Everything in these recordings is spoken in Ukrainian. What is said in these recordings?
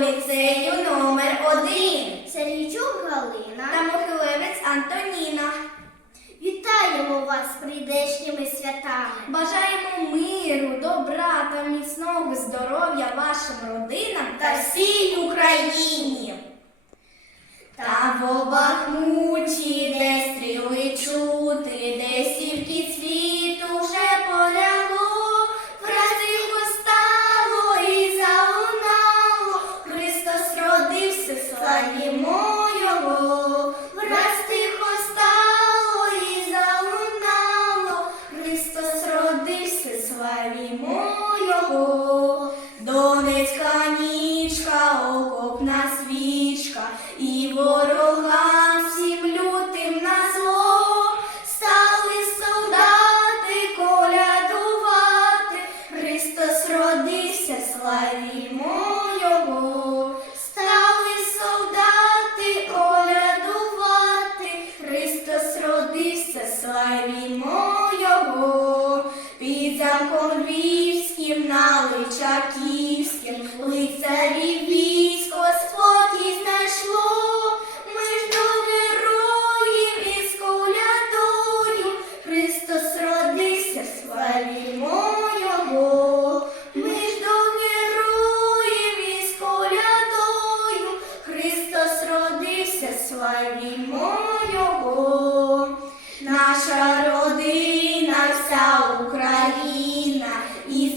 ліцею номер один Сергійчук Галина. та Мохилевець Антоніна. Вітаємо вас з прийдешніми святами. Бажаємо миру, добра та міцного здоров'я вашим родинам та всій Україні.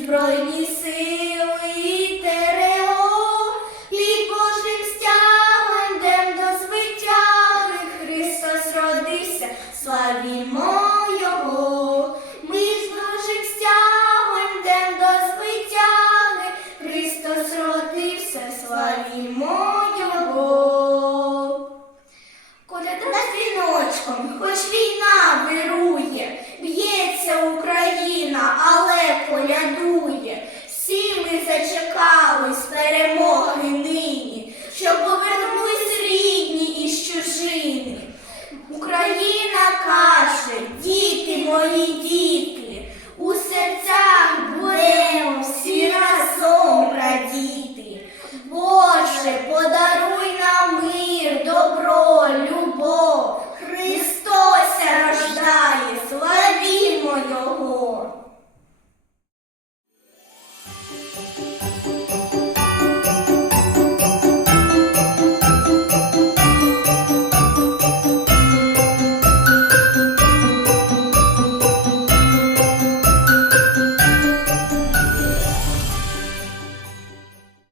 Збройні сили, і ТРО, під Божим стягом, дем до звитяги, Христос родився, славімо Його, ми з Божим стягом, дем до звитяги, Христос родився, славімо мої діти.